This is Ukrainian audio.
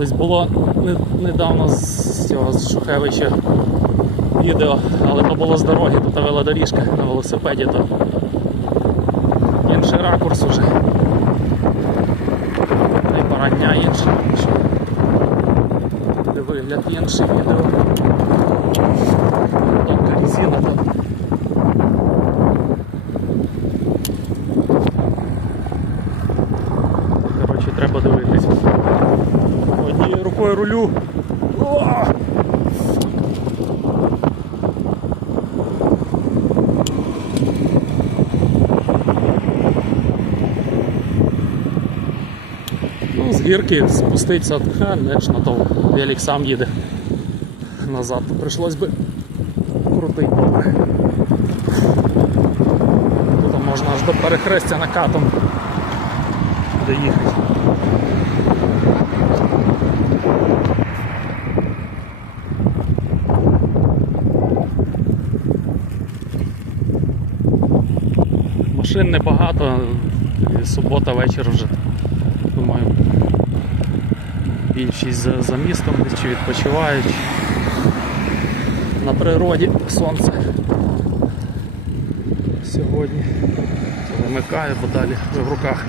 Колись було недавно з цього з Шухевича відео, але то було з дороги, тут велодоріжка на велосипеді, то інший ракурс уже. І порання інше. І вигляд інший відео. Тонка резина там. Коротше, треба дивитись. Однією рукою рулю. Ну, з гірки спуститься, конечно, то велик сам їде назад. Прийшлось би крутий добре. Тут можна аж до перехрестя накатом доїхати. Машин небагато, субота вечір вже. Думаю, більшість за, за містом десь чи відпочивають. На природі сонце сьогодні. Вимикаю, бо далі в руках